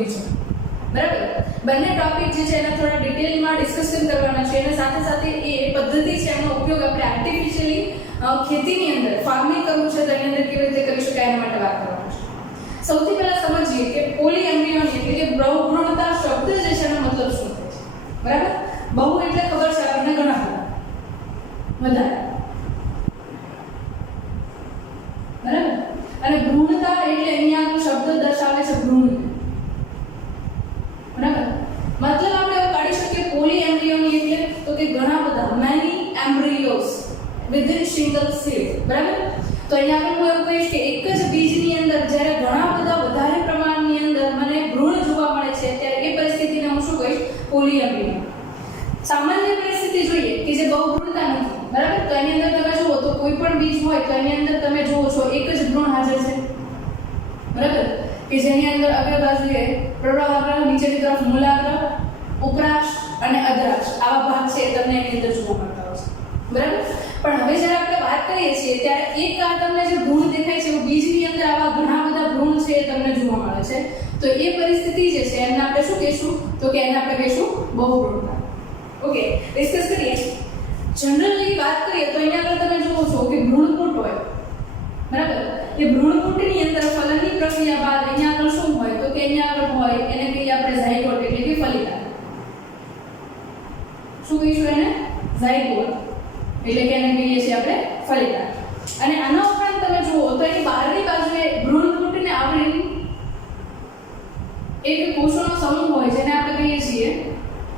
ઉપયોગી છે. બરાબર, બંને ટોપિક જે છે એના થોડા ડિટેલમાં ડિસ્કશન કરવાના છે અને સાથે સાથે એ પદ્ધતિ છે એનો ઉપયોગ આપણે આર્ટિફિશિયલી ખેતીની અંદર ફાર્મિંગ કરવું છે તો એની અંદર કેવી રીતે કરી શકાય એના માટે વાત કરવાની છે. સૌથી પહેલા સમજીએ કે પોલી એમ્બ્રિયોની એટલે કે બહુભ્રૂણતા શબ્દ જે છે એનો મતલબ શું થાય છે. બરાબર, બહુ એટલે ખબર છે આપણને ઘણા વધારે, બરાબર, અને ભ્રૂણતા એટલે અહીંયા શબ્દ દર્શાવે છે ભ્રૂણ. બરાબર, મતલબ આપણે એવું કાઢી શકીએ પોલી એમ્બ્રિયોની એટલે તો કે ઘણા બધા મેની એમ્બ્રિયોસ વિધિન સિંગલ સીડ. બરાબર, તો અહીંયા આપણે હું એવું કહીશ કે એક જ બીજની અંદર જ્યારે ઘણા બધા વધારે પ્રમાણની અંદર મને ભ્રૂણ જોવા મળે છે ત્યારે એ પરિસ્થિતિને હું શું કહીશ? Poly embryo. સામાન્ય પરિસ્થિતિ જોઈએ કે જે બહુભ્રૂણતા નથી. બરાબર, તો એની અંદર તમે જુઓ તો કોઈ પણ બીજ હોય તો એની અંદર તમે જુઓ છો એક જ ભ્રૂણ હાજર છે. બરાબર, કે જેની અંદર અગ્ર બાજુએ પ્રવાહાગ્ર, નીચેની તરફ મૂલાગ્ર, ઉપરાક્ષ અને અધરાક્ષ આવા ભાગ છે તમને એની અંદર જોવા મળતા હોય છે. બરાબર, પણ હવે જ્યારે આપણે વાત કરીએ છીએ ત્યારે એક આ તમને જે ભ્રૂણ દેખાય છે બીજની અંદર આવા ઘણા બધા ભ્રૂણ છે એ તમને જોવા મળે છે. તો એ પરિસ્થિતિ જે છે એને આપણે શું કહીશું? તો કે એને આપણે કહીશું બહુભ્રૂણતા. ઓકે, ડિસ્કસ કરીએ. જનરલી વાત કરીએ તો અહીંયા આગળ તમે જુઓ છો કે ભ્રૂણપૂટ હોય. બરાબર, એ ભ્રૂણપૂટની અંદર ફલનની પ્રક્રિયા બાદ અહીંયા આગળ શું હોય? તો કે અહીંયા આગળ હોય એને કહીએ આપણે ઝાયગોટ એટલે કે ફલિતાંડ. શું કહીશું એને? ઝાયગોટ એટલે કે એને કહીએ છીએ આપણે ફલિતાંડ. અને આના ઉપરાંત તમે જુઓ તો એની બહારની બાજુએ ભ્રૂણપૂટને આવરી એક કોષોનો સમૂહ હોય જેને આપણે કહીએ છીએ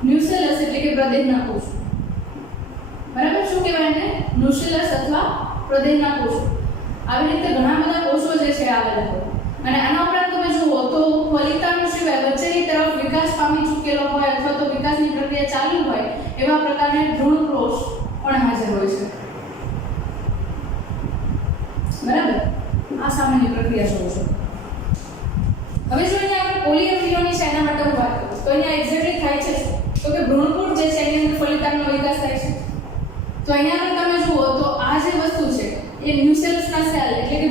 ન્યુસેલસ એટલે કે પ્રદેહના કોષ. બરાબર, શું કહેવાય એને? ન્યુસેલસ અથવા પ્રદેહના કોષ. આવી રીતે ઘણા બધા કોષો જે છે આવેલા હોય. અને આના ઉપરાંત તમે જુઓ તો ફલિતાંડ સિવાય વચ્ચેની તરફ વિકાસ પામી ચૂકેલો હોય અથવા તો વિકાસની પ્રક્રિયા ચાલુ હોય એવા પ્રકારના ભ્રૂણ કોષ પણ હાજર હોય છે. બરાબર, આ સામાન્ય પ્રક્રિયા જોવો છો. હવે જો અહીંયા આપણે પોલી એમ્બ્રિયોની છે એના માટે હું વાત કરું તો અહીંયા એક્ઝેક્ટલી થાય છે તો કે ભ્રૂણપૂટ જે છે એની અંદર ફલિતાંડનો વિકાસ થાય છે. તો અહીંયા તમે જુઓ તો આ જે વસ્તુ છે એ ન્યુસેલસના સેલ એટલે કે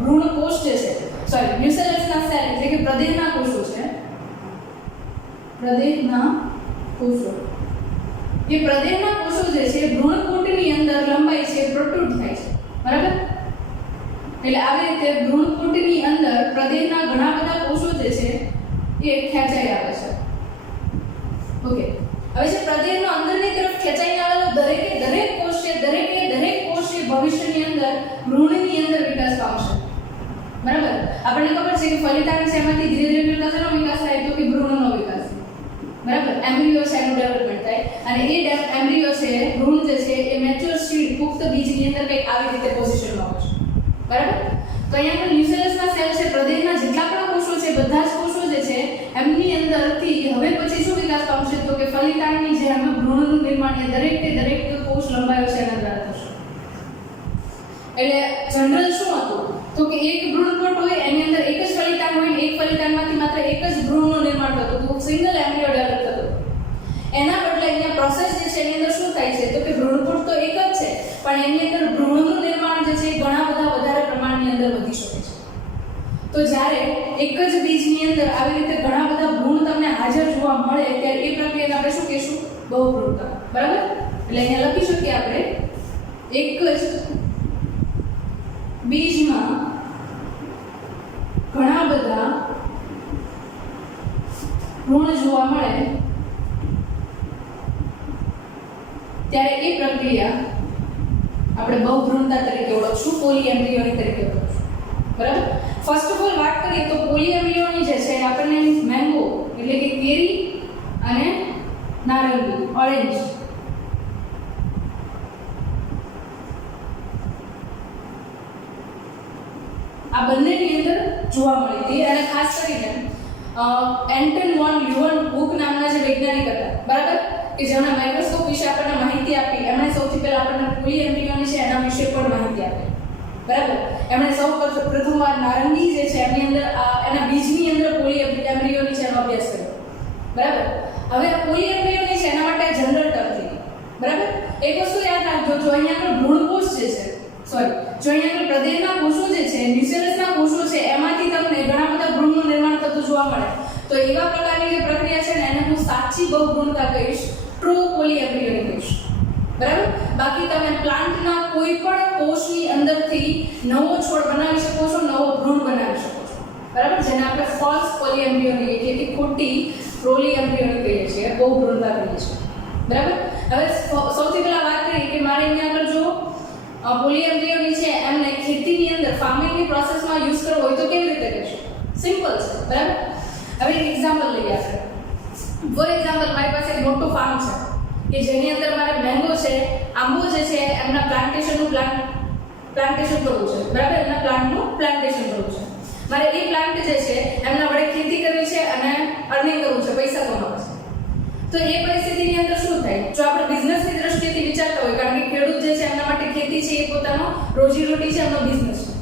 ભ્રૂણ કોષ જે છે ન્યુસેલસના સેલ એટલે કે પ્રદેહના કોષો છે. પ્રદેહના કોષો, એ પ્રદેહના કોષો જે છે ભ્રૂણપૂટની અંદર લંબાઈ છે પ્રોટ્રુડ થાય છે. બરાબર, એટલે આવી રીતે ભ્રૂણપૂટની અંદર પ્રદેહના ઘણા બધા કોષો જે છે એ ખેંચાઈ આવે છે. ઓકે, હવે જે પ્રદેહનો અંદરની તરફ ખેંચાઈને આવેલો દરેક કોષ છે દરેક કોષ છે ભવિષ્યની અંદર ભ્રૂણની અંદર વિકાસ પામશે. બરાબર, આપણને ખબર છે કે ફલિતાંડ છે એમાંથી ધીરે ધીરે વિકાસનો વિકાસ થાય તો કે ભ્રૂણનો વિકાસ. બરાબર, એમ્બ્રિયો છે એનું ડેવલપમેન્ટ થાય અને એ એમ્બ્રિયો છે ભ્રૂણ જે છે એ મેચ્યોર સીડ પુખ્ત બીજની અંદર કંઈક આવી રીતે પોઝિશનમાં હોય છે. બરાબર, તો અહીંયા ન્યુસેલસના સેલ છે પ્રદેહના જેટલા પણ કોષો છે બધા જ કોષો જે છે એમની અંદરથી હવે પછી શું વિકાસ પામશે તો કે ફલિતાંડની જેમ ભ્રૂણનું નિર્માણ એ દરેક કોષ લંબાયો છે એના દ્વારા થશે. એટલે જનરલ શું હતું તો કે એક ભ્રૂણપૂટ હોય એની અંદર એક જ ફલિતાંડ હોય એક ફલિતાંડમાંથી માત્ર એક જ ભ્રૂણનું નિર્માણ થતું હતું, સિંગલ એમ્બ્રિયો ડેવલપ થતો. એના બદલે અહીંયા પ્રોસેસ જે છે એની અંદર શું થાય છે તો કે ભ્રૂણપૂટ તો એક જ છે પણ એની અંદર ભ્રૂણનું નિર્માણ જે છે ઘણા બધા વધારે પ્રમાણની અંદર વધી શકે છે. તો જ્યારે એક જ બીજની અંદર આવી રીતે ઘણા બધા ભ્રૂણ તમને હાજર જોવા મળે ત્યારે એ પ્રક્રિયાને આપણે શું કહીશું? બહુભ્રૂણતા. બરાબર, એટલે અહીંયા લખી શકીએ આપણે એક જ બીજમાં ઘણા બધા ભ્રૂણ જોવા મળે ત્યારે એ પ્રક્રિયા આપણે બહુભ્રૂણતા તરીકે ઓળખશું, પોલી એમ્બ્રિયોની તરીકે ઓળખશું. બરાબર, ફર્સ્ટ ઓફ ઓલ વાત કરીએ તો પોલી એમ્બ્રિયોની જે છે આપણને મેંગો એટલે કે કેરી અને નારંગી ઓરેન્જ આ બંનેની અંદર જોવા મળી હતી. અને ખાસ કરીને એન્ટન વોન લ્યુવનહુક નામના જે વૈજ્ઞાનિક હતા. બરાબર, કે જેમણે માઇક્રોસ્કોપ વિશે આપણને માહિતી આપી એમણે સૌથી પહેલા આપણને પોલી એમ્બ્રિયોની છે એના વિશે પણ માહિતી આપી. બરાબર, એમણે સૌ પ્રથમવાર નારંગી જે છે એની અંદર એના બીજની અંદર પોલી એમ્બ્રિયોની છે એનો અભ્યાસ કર્યો. બરાબર, હવે આ પોલી એમ્બ્રિયોની છે એના માટે જનરલ ટર્મ થઈ. બરાબર, એક વસ્તુ યાદ રાખજો, જો અહીંયા આગળ ભ્રૂણકોષ જે છે જો અહીંયા આગળ પ્રદેહના કોષો જે છે ન્યુસેલસના કોષો છે એમાંથી તમને ઘણા બધા ભ્રૂણનું નિર્માણ થતું જોવા મળે તો એવા પ્રકારની જે પ્રક્રિયા છે ને એને હું સાચી બહુભ્રૂણતા કહીશ, ટ્રુ પોલીએમ્બ્રિયોની કહીશ. બરાબર. બાકી તમે પ્લાન્ટના કોઈ પણ કોષની અંદરથી નવો છોડ બનાવી શકો છો, નવો ભ્રૂણ બનાવી શકો છો. બરાબર, જેને આપણે ફોલ્સ પોલીએમ્બ્રિયોની કે ખોટી પોલીએમ્બ્રિયોની કહીએ છીએ, બહુભ્રૂણતા કહીએ છીએ. બરાબર. હવે સૌથી પહેલા વાત કરીએ કે મારે અહીંયા આગળ જો પોલીએમ્બ્રિયોની છે એમને ખેતીની અંદર ફાર્મિંગની પ્રોસેસમાં યુઝ કરવો હોય તો કેવી રીતે કરશું? સિમ્પલ છે. બરાબર. હવે એક એક્ઝામ્પલ લઈએ આપણે. ફોર એક્ઝામ્પલ મારી પાસે એક મોટું ફાર્મ છે કે જેની અંદર મારે મેંગો છે, આંબો જે છે એમના પ્લાન્ટેશન કરવું છે. બરાબર, એમના પ્લાન્ટનું પ્લાન્ટેશન કરવું છે. મારે એ પ્લાન્ટ જે છે એમના વડે ખેતી કરવી છે અને અર્નિંગ કરવું છે, પૈસા કમાવા છે. તો એ પરિસ્થિતિની અંદર શું થાય? જો આપણે બિઝનેસની દ્રષ્ટિએથી વિચારતા હોય, કારણ કે ખેડૂત જે છે એમના માટે ખેતી છે એ પોતાનો રોજીરોટી છે, એમનો બિઝનેસ છે.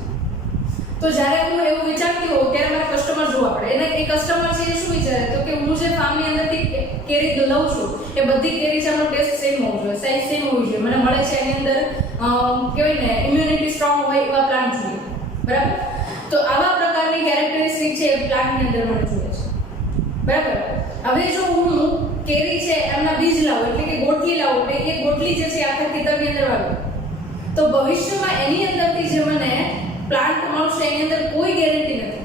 તો જ્યારે હું એવું વિચારતી હોઉં ત્યારે મારે કસ્ટમર જોવા પડે. એને એ કસ્ટમર છે એ શું વિચારે? તો કે હું જે ફાર્મની અંદરથી કેરી લઉં છું એ બધી કેરી છે એનો ટેસ્ટ સેમ હોવો જોઈએ, સાઈઝ સેમ હોવી જોઈએ, મને મળે છે એની અંદર કહેવાય ને ઇમ્યુનિટી સ્ટ્રોંગ હોય એવા પ્લાન્ટ જોઈએ. બરાબર. તો આવા પ્રકારની કેરેક્ટરિસ્ટિક છે એ પ્લાન્ટની અંદર મને જોઈએ છે. બરાબર. હવે જો હું કેરી છે એમના બીજ લાવું, એટલે કે ગોટલી લાવું, એટલે એ ગોટલી જે છે આખા ખેતરની અંદર વાવું, તો ભવિષ્યમાં એની અંદરથી જે મને પ્લાન્ટ મળશે એની અંદર કોઈ ગેરંટી નથી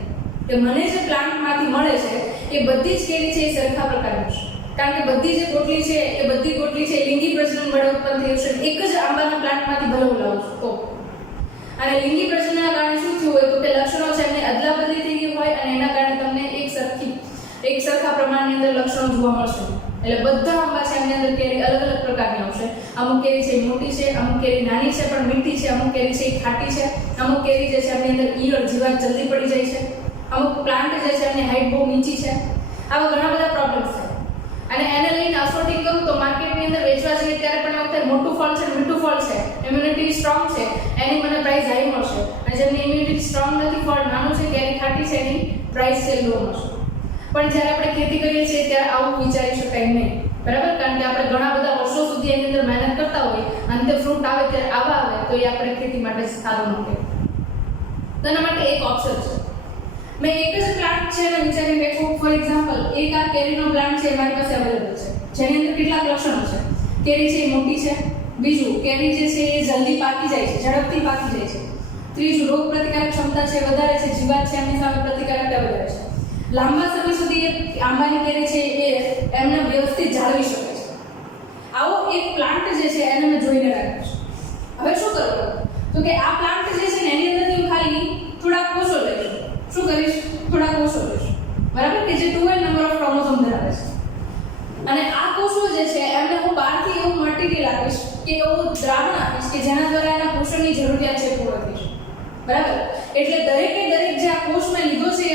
કે મને જે પ્લાન્ટમાંથી મળે છે એ બધી જ કેરી છે એ સરખા પ્રકારની છે. કારણ કે બધી જે ગોટલી છે એ બધી ગોટલી છે લિંગી પ્રજનન વડે ઉત્પન્ન થઈ છે. એક જ આંબાના પ્લાન્ટમાંથી ભલે હું લાવું છું તો, અને લિંગી પ્રજનનના કારણે શું થયું હોય તો કે લક્ષણો છે એમને અદલા બદલી થઈ ગઈ હોય અને એના કારણે તમને એક સરખા પ્રમાણની અંદર લક્ષણો જોવા મળશે. એટલે બધા આંબા છે એની અંદર કેરી અલગ અલગ પ્રકારની આવશે. અમુક કેરી છે મોટી છે, અમુક કેરી નાની છે પણ મીઠી છે, અમુક કેરી છે ખાટી છે, અમુક કેરી જે છે એની અંદર ઈયળ જીવાત જલ્દી પડી જાય છે, અમુક પ્લાન્ટ જે છે એની હાઈટ બહુ નીચી છે. આવા ઘણા બધા પ્રોબ્લેમ્સ છે. અને એને લઈને અસોર્ટિંગ કરું તો માર્કેટની અંદર વેચવા જઈએ ત્યારે પણ એવું થાય મોટું ફળ છે, મીઠું ફળ છે, ઇમ્યુનિટી સ્ટ્રોંગ છે, એની મને પ્રાઇસ હાઈ મળશે. અને જેમની ઇમ્યુનિટી સ્ટ્રોંગ નથી, ફળ નાનું છે, કેરી ખાટી છે, એની પ્રાઇસ છે લો મળશે. પણ જ્યારે આપણે ખેતી કરીએ છીએ ત્યારે આવું વિચારી શકાય નહીં. બરાબર. કારણ કે આપણે ઘણા બધા વર્ષો સુધી એની અંદર મહેનત કરતા હોઈએ, અંતે ફ્રૂટ આવે ત્યારે આવા આવે તો એ આપણે ખેતી માટે સારું ન કહેવાય. તો એના માટે એક ઓપ્શન છે. મેં એક જ પ્લાન્ટ છે અને વિચારી મેં ફોર એક્ઝામ્પલ એક આ કેરીનો પ્લાન્ટ છે મારી પાસે અવેલેબલ છે, જેની અંદર કેટલાક લક્ષણો છે. કેરી છે એ મોટી છે, બીજું કેરી જે છે એ જલ્દી પાકી જાય છે, ઝડપથી પાકી જાય છે, ત્રીજું રોગ પ્રતિકારક ક્ષમતા છે વધારે છે, જીવાત છે એમની સામે પ્રતિકારકતા વધારે છે, લાંબા સમય સુધી આંબાની કેરી છે એ એમને વ્યવસ્થિત જાળવી શકે છે. આવો એક પ્લાન્ટ જે છે એને મેં જોઈને રાખ્યો છે. હવે શું કરવું? તો કે આ પ્લાન્ટ જે છે ને એની અંદરથી હું ખાલી થોડા કોષો લઈશ. શું કરીશ? થોડા કોષો લઈશ. બરાબર, કે જે 2n નંબર ઓફ ક્રોમોસોમ ધરાવે છે. અને આ કોષો જે છે એમને હું બહારથી એવું મટીરિયલ આપીશ કે એવું દ્રાવણ આપીશ કે જેના દ્વારા એના પોષણની જરૂરિયાત છે પૂર્ણ થઈ છે. બરાબર. એટલે દરેકે દરેક જે આ કોષ મેં લીધો છે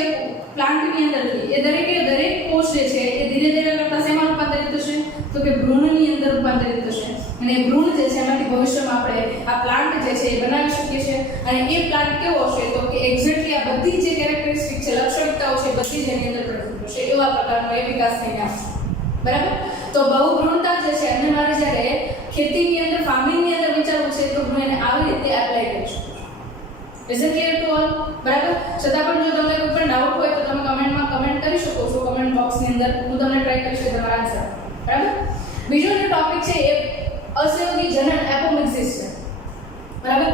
પ્લાન્ટની અંદરથી એ દરેક કોષ જે છે એ ધીરે ધીરે કરતા શેમાં રૂપાંતરિત થશે? તો કે ભ્રૂણની અંદર રૂપાંતરિત થશે. અને એ ભ્રૂણ જે છે એમાંથી ભવિષ્યમાં આપણે આ પ્લાન્ટ જે છે એ બનાવી શકીએ છીએ. અને એ પ્લાન્ટ કેવો હશે? તો કે એક્ઝેક્ટલી આ બધી જે કેરેક્ટરિસ્ટિક છે, લાક્ષણિકતાઓ છે, બધી જ એની અંદર પ્રગટ થશે. એવા પ્રકારનો એ વિકાસ થઈને આવશે. બરાબર. તો બહુભ્રૂણતા જે છે એને મારે જ્યારે ખેતીની અંદર ફાર્મિંગની અંદર વિચારવું છે તો હું એને આવી રીતે એપ્લાય કરી શકું છું. Is it clear to all? બરાબર. છતાં પણ જો તમને કોઈ પણ ડાઉટ હોય તો તમે કમેન્ટમાં કમેન્ટ કરી શકો છો, કમેન્ટ બોક્સની અંદર હું તમને ટ્રાય કરીશ કે તમારા આન્સર. બરાબર. બીજો જે ટોપિક છે એ અસહયોગી જનન એપોમિક્સિસ છે. બરાબર.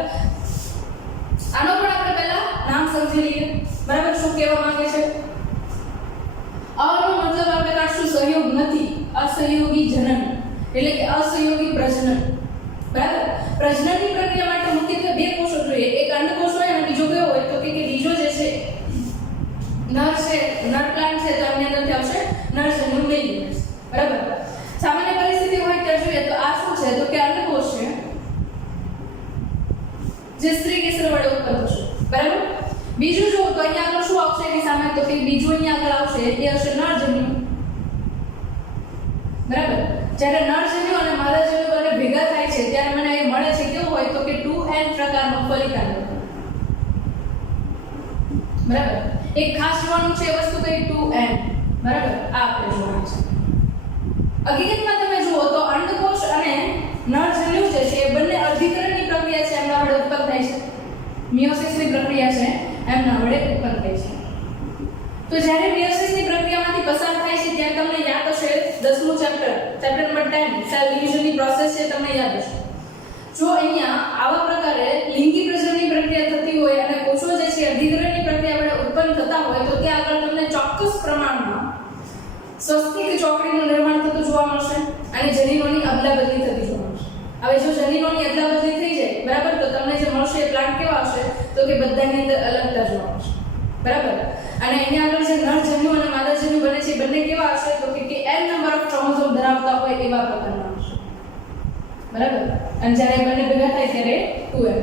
આનો પણ આપણે પહેલા નામ સમજી લઈએ. બરાબર. શું કહેવા માંગે છે? અનો મતલબ આપણે કાઢશું સહયોગ નથી, અસહયોગી જનન એટલે કે અસહયોગી પ્રજનન. બરાબર. પ્રજનનની પ્રક્રિયા માટે મુખ્યત્વે બે કોષો જોઈએ. એક અંડકોષ હોય અને બીજો કયો હોય? તો કે બીજો જે છે નર છે, નર પ્લાન્ટ છે તો એની અંદરથી આવશે નરજન્યુ મેલ યુનિટ્સ. બરાબર. સામાન્ય પરિસ્થિતિ હોય ત્યારે જોઈએ તો આ શું છે? તો કે અંડકોષ છે જે સ્ત્રી કેસર વડે ઉત્પન્ન થશે. બરાબર. બીજું જો તો અહીંયા આગળ શું આવશે એની સામે? તો કે બીજું અહીંયા આગળ આવશે એ હશે નરજન્યુ. બરાબર. જ્યારે નરજન્યુ અને માદાજન્યુ બંને ભેગા થાય છે ત્યારે મને એ મળે છે કેવું હોય? તો કે 2n પ્રકારનો ફલિતાંડ. બરાબર. એક ખાસ જોવાનું છે વસ્તુ કઈ 2n. બરાબર. આ આપણે જોવાનું છે. હકીકતમાં તમે જુઓ તો અંડકોષ અને નરજન્યુ જે છે એ બંને અર્ધીકરણની પ્રક્રિયા છે એમના વડે ઉત્પન્ન થાય છે. મિયોસિસની પ્રક્રિયા છે એમના વડે ઉત્પન્ન થાય છે. તો જ્યારે મેયોસિસની પ્રક્રિયામાંથી પસાર થાય છે ત્યારે તમને યાદ હશે 10મું ચેપ્ટર નંબર 10 સેલ ડિવિઝનની પ્રોસેસ છે, તમને યાદ હશે. જો અહીંયા આવા પ્રકારે લિંગી પ્રજનનની પ્રક્રિયા થતી હોય અને કોષો જે છે અધિગ્રહણની પ્રક્રિયા વડે ઉત્પન્ન થતા હોય તો ત્યાં આગળ તમને ચોક્કસ પ્રમાણમાં સ્વસ્તિક ચોકડીનું નિર્માણ થતું જોવા મળશે અને જનીનોની અદલાબદલી થતી જોવા મળશે. હવે જો જનીનોની અદલાબદલી થઈ જાય બરાબર, તો તમને જે મળશે એ પ્લાન્ટ કેવા હશે તો કે બધાની અંદર અલગતા જોવા મળશે બરાબર. અને અહીંયા આગળ જે નરજન્યુ અને માદાજન્યુ બને છે બંને કેવા હશે તો કે n નંબર ઓફ ક્રોમોઝોમ ધરાવતા હોય એવા પ્રકારના હશે બરાબર. અને જ્યારે બંને ભેગા થાય ત્યારે 2m.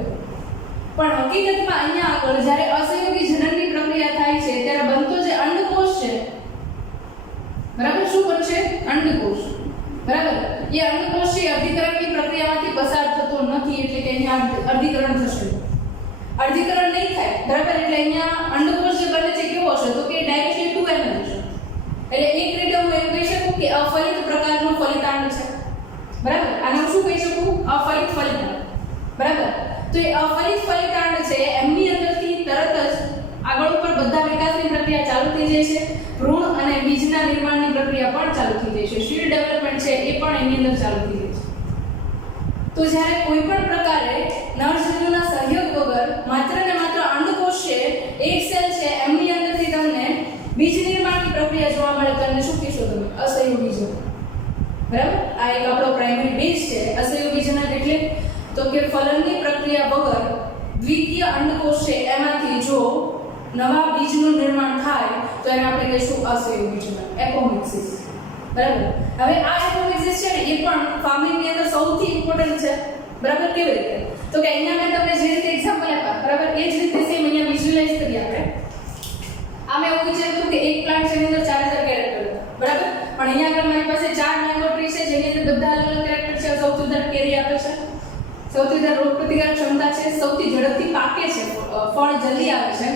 પણ હકીકતમાં અહીંયા આગળ જ્યારે અસહયોગી જનનની પ્રક્રિયા થાય છે ત્યારે બનતો જે અંડકોષ છે બરાબર, શું બનશે? અંડકોષ બરાબર. એ અંડકોષ છે અર્ધીકરણની પ્રક્રિયામાંથી પસાર થતો નથી, એટલે કે અહીંયા અર્ધીકરણ થશે. અર્ધીકરણ નહીં થાય બરાબર, એટલે અહીંયા અંડકોષ જે બને છે કેવો હશે તો કે ડાયરેક્ટલી 2m હશે. એટલે એક રીતે હું એમ કહી શકું કે અફલિત પ્રકારનું ફલિતાંડ છે બરાબર. આને હું શું કહી શકું? અફલિત ફલિતાંડ બરાબર. તો એ અફલિત ફલિતાંડ છે એમની અંદરથી તરત જ આગળ ઉપર બધા વિકાસની પ્રક્રિયા ચાલુ થઈ જાય છે. ભ્રૂણ અને બીજના નિર્માણની પ્રક્રિયા પણ ચાલુ થઈ જાય છે. સીડ ડેવલપમેન્ટ છે એ પણ એની અંદર ચાલુ થઈ જાય છે. તો જ્યારે કોઈ પણ પ્રકારે નરજન્યુના સહયોગ વગર માત્ર ને માત્ર અંડકોષ છે એક સેલ છે એમની અંદરથી તમને બીજ નિર્માણની પ્રક્રિયા જોવા મળે તો એને શું કહેશો તમે? અસહયોગી જનન બરાબર. આ એક આપણો પ્રાઇમરી બેઝ છે. અસહયોગી જનન એટલે તો કે ફલનની પ્રક્રિયા વગર દ્વિતીય અંડકોષ છે એમાંથી જો નવા બીજનું નિર્માણ થાય તો એને આપણે કહીશું અસહયોગી જનન, એપોમિક્સિસ બરાબર. હવે આ એપોમિક્સિસ છે ને એ પણ ફાર્મિંગની અંદર સૌથી ઇમ્પોર્ટન્ટ છે બરાબર. કેવી રીતે તો કે અહીંયા મેં તમને જે રીતે એક્ઝામ્પલ આપ્યા બરાબર એ જ રીતે સેમ અહીંયા વિઝ્યુઅલાઇઝ કરીએ આપણે. આ મેં એવું વિચાર્યું કે એક પ્લાન્ટ છે એની અંદર 4000 કેરેક્ટર બરાબર, પણ અહીંયા આગળ મારી પાસે 4 મેંગો ટ્રી છે જેની અંદર બધા અલગ અલગ કેરેક્ટર છે. સૌથી વધારે કેરી આપે છે, સૌથી વધારે રોગપ્રતિકારક ક્ષમતા છે, સૌથી ઝડપથી પાકે છે, ફળ જલ્દી આવે છે,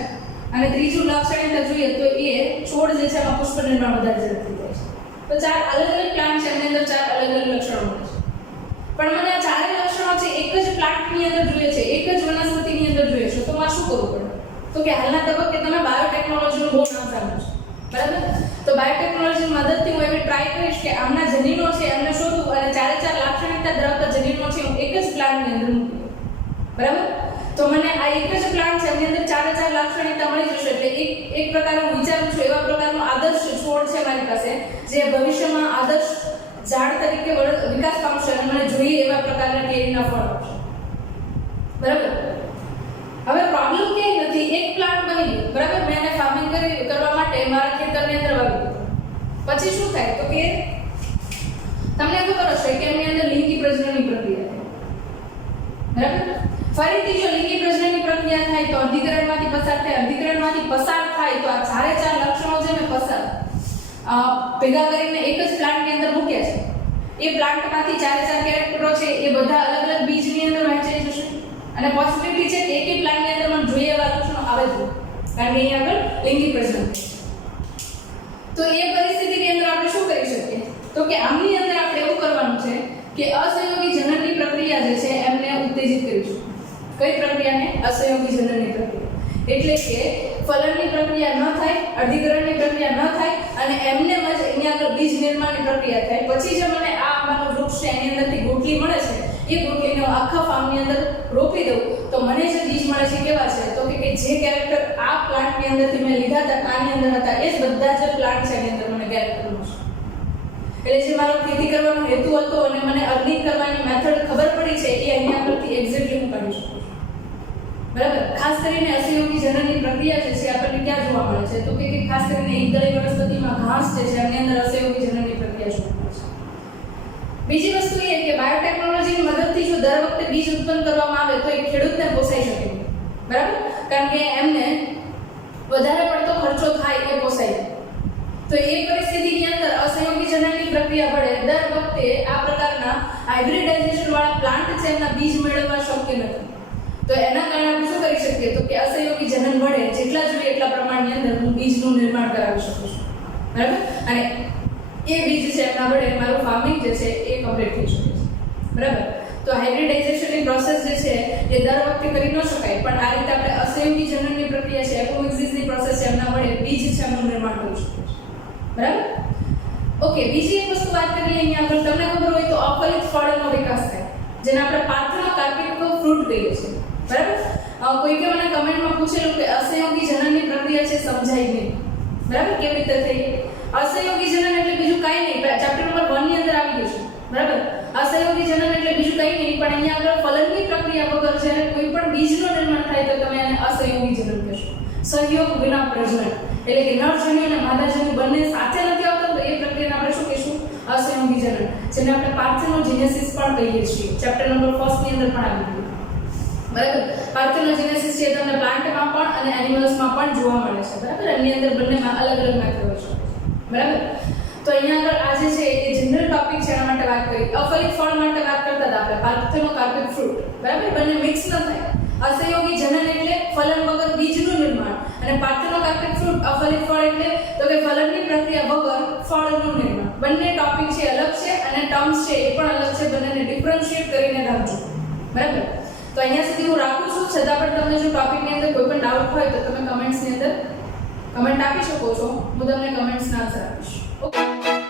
અને ત્રીજું લાક્ષણિકતા જોઈએ તો એ છોડ જે છે એમાં પુષ્પ નિર્માણ વધારે ઝડપથી થાય છે. તો 4 અલગ અલગ પ્લાન્ટ છે એની અંદર 4 અલગ અલગ લક્ષણો મળે છે. પણ મને આ ચારે લક્ષણો છે એક જ પ્લાન્ટની અંદર જોઈએ છે, એક જ વનસ્પતિની અંદર જોઈએ છે, તો મારે શું કરવું પડે? તો કે હાલના તબક્કે તમે બાયોટેકનોલોજીનું બહુ નામ સાંભળ્યું છે બરાબર. તો બાયોટેકનોલોજીની મદદથી હું એવી ટ્રાય કરીશ કે આમના જનીનો છે એમને શોધું અને 4 લાક્ષણિકતા ધરાવતા જનીનો છે હું એક જ પ્લાન્ટની અંદર મૂકી બરાબર. તો મને આ એક જ પ્લાન્ટ છે એની અંદર 4 લાક્ષણિકતા મળી જશે. એટલે એક પ્રકારે હું વિચારું છું એવા પ્રકારનો આદર્શ છોડ છે મારી પાસે જે ભવિષ્યમાં આદર્શ ઝાડ તરીકે વિકાસ પામશે અને મને જોઈએ એવા પ્રકારના કેરીના ફળ આપશે બરાબર. હવે પ્રોબ્લેમ કે નથી, એક પ્લાન્ટ બની ગયો બરાબર, મેં એને ફાર્મિંગ કરવા માટે મારા ખેતરની અંદર વાવી દીધો. પછી શું થાય તો કે તમને ખબર હશે કે એની અંદર લિંગી પ્રજનનની પ્રક્રિયા થાય બરાબર. ફરીથી જો લિંગી પ્રજનનની પ્રક્રિયા થાય તો અધિકરણમાંથી પસાર થાય, અધિકરણમાંથી પસાર થાય તો આ 4 લક્ષણો છે ને પસાર ભેગા કરીને એક જ પ્લાન્ટની અંદર મૂક્યા છે. એ પ્લાન્ટમાંથી 4 કેરેક્ટરો છે એ બધા અલગ અલગ બીજની અંદર વહેંચાઈ જશે અને પોસિબિલિટી છે કે એક પ્લાન્ટની અંદર મને જોઈએ એવા લક્ષણો આવે જ કારણ કે અહીંયા આગળ લિંગી પ્રજનન. તો એ પરિસ્થિતિની અંદર આપણે શું કરી શકીએ તો કે આમની અંદર આપણે એવું કરવાનું છે કે અસહયોગી જનનની પ્રક્રિયા જે છે એમને ઉત્તેજિત કરીશું. કઈ પ્રક્રિયાને? અસહયોગી જનનની પ્રક્રિયા. એટલે કે ફલનની પ્રક્રિયા ન થાય, અર્ધીકરણની પ્રક્રિયા ન થાય અને એમને જ અહીંયા આગળ બીજ નિર્માણની પ્રક્રિયા થાય. પછી જે મને આ અમારું વૃક્ષ છે એની અંદરથી ગોટલી મળે છે એ ગોટલીને હું આખા ફાર્મની અંદર રોપી દઉં તો મને જે બીજ મળે છે કેવા છે તો કે જે કેરેક્ટર આ પ્લાન્ટની અંદરથી મેં લીધા હતા આની અંદર હતા એ જ બધા જે પ્લાન્ટ છે એની અંદર મને કેરેક્ટર મળશે. એટલે જે મારો ખેતી કરવાનો હેતુ હતો અને મને અર્નિંગ કરવાની મેથડ ખબર પડી છે એ અહીંયા આગળથી એક્ઝેક્ટલી હું કાઢી શકું છું બરાબર. ખાસ કરીને અસહયોગી જનનની પ્રક્રિયા જે છે આપણને ક્યાં જોવા મળે છે તો કે ખાસ કરીને એકદળી વનસ્પતિમાં ઘાસ જે છે એની અંદર અસહયોગી જનનની પ્રક્રિયા જોવા મળે છે. બીજી વસ્તુ એ કે બાયોટેકનોલોજીની મદદથી જો દર વખતે બીજ ઉત્પન્ન કરવામાં આવે તો એ ખેડૂતને પોસાઈ શકે બરાબર, કારણ કે એમને વધારે પડતો ખર્ચો થાય એ પોસાય. તો એ પરિસ્થિતિની અંદર અસહયોગી જનનની પ્રક્રિયા વડે દર વખતે આ પ્રકારના હાઇબ્રિડાઇઝેશન વાળા પ્લાન્ટ છે એમના બીજ મેળવવા શક્ય નથી. તો એના કારણે આપણે શું કરી શકીએ તો કે અસહયોગી જનન વડે જેટલા જોઈએ એટલા પ્રમાણની અંદર હું બીજનું નિર્માણ કરાવી શકું છું બરાબર. અને એ બીજ છે એમના વડે મારું ફાર્મિંગ જે છે એ કમ્પ્લીટ થઈ શકે છે બરાબર. તો હાઇબ્રિડાઇઝેશનની પ્રોસેસ જે છે એ દર વખતે કરી ન શકાય, પણ આ રીતે આપણે અસંયોગી જનનની પ્રક્રિયા છે, એપોમિક્સિસની પ્રોસેસ છે, એમના વડે બીજ છે એમનું નિર્માણ કરી શકીએ છીએ. બરાબર? ઓકે, બીજી એક વસ્તુ વાત કરીએ અહીંયા આગળ. તમને ખબર હોય તો અફલિત ફળનો વિકાસ થાય, જેને આપણે પાર્થેનોકાર્પિક ફ્રૂટ કહીએ છીએ. બરાબર? કોઈકે મને કમેન્ટમાં પૂછેલું કે અસંયોગી જનનની પ્રક્રિયા છે સમજાય નહીં. બરાબર? કેવી રીતે થઈ? અસંયોગી જનન એટલે બીજું કાંઈ નહીં, ચેપ્ટર નંબર 1 ની અંદર આવી ગયું છે. બરાબર? અસંયોગી જનન એટલે બીજું કંઈ નહીં, પણ અહીંયા આગળ ફલનની પ્રક્રિયા વગર જ્યારે કોઈ પણ બીજનું નિર્માણ થાય તો તમે એને અસંયોગી જનન કહેશો. સહયોગ વિના પ્રજનન એટલે કે નરજન્યુ અને માદાજન્યુ બંને સાથે નથી આવતા તો એ પ્રક્રિયાને આપણે શું કહીશું? અસંયોગી જનન, જેને આપણે પાર્થેનોજેનેસિસ પણ કહીએ છીએ. ચેપ્ટર નંબર 1 ની અંદર પણ આવી ગયું. બરાબર? પાર્થેનોજેનેસિસ છે તમને પ્લાન્ટમાં પણ અને એનિમલ્સમાં પણ જોવા મળે છે. બરાબર? એની અંદર બંનેમાં અલગ અલગ મેથડ હોય છે. બરાબર? તો અહીંયા આગળ આજે છે એ જનરલ ટોપિક છે એના માટે વાત કરી. અફલિત ફળ માટે વાત કરતા હતા આપણે, પાર્થેનોકાર્પિક ફ્રૂટ. બરાબર? બંને મિક્સ ન થાય. અસંયોગી જનન એટલે ફલન વગર બીજનું નિર્માણ, અને પાર્થેનોકાર્પિક ફ્રૂટ અફલિત ફળ એટલે તો કે ફલનની પ્રક્રિયા વગર ફળનું નિર્માણ. બંને ટોપિક છે અલગ છે અને ટર્મ્સ છે એ પણ અલગ છે. બંનેને ડિફરન્શિએટ કરીને રાખજો. બરાબર? તો અહીંયા સુધી હું રાખું છું. છતાં પણ તમને જો ટોપિકની અંદર કોઈ પણ ડાઉટ હોય તો તમે કમેન્ટ્સની અંદર કમેન્ટ આપી શકો છો. હું તમને કમેન્ટ્સના આન્સર આપીશ. ઓકે.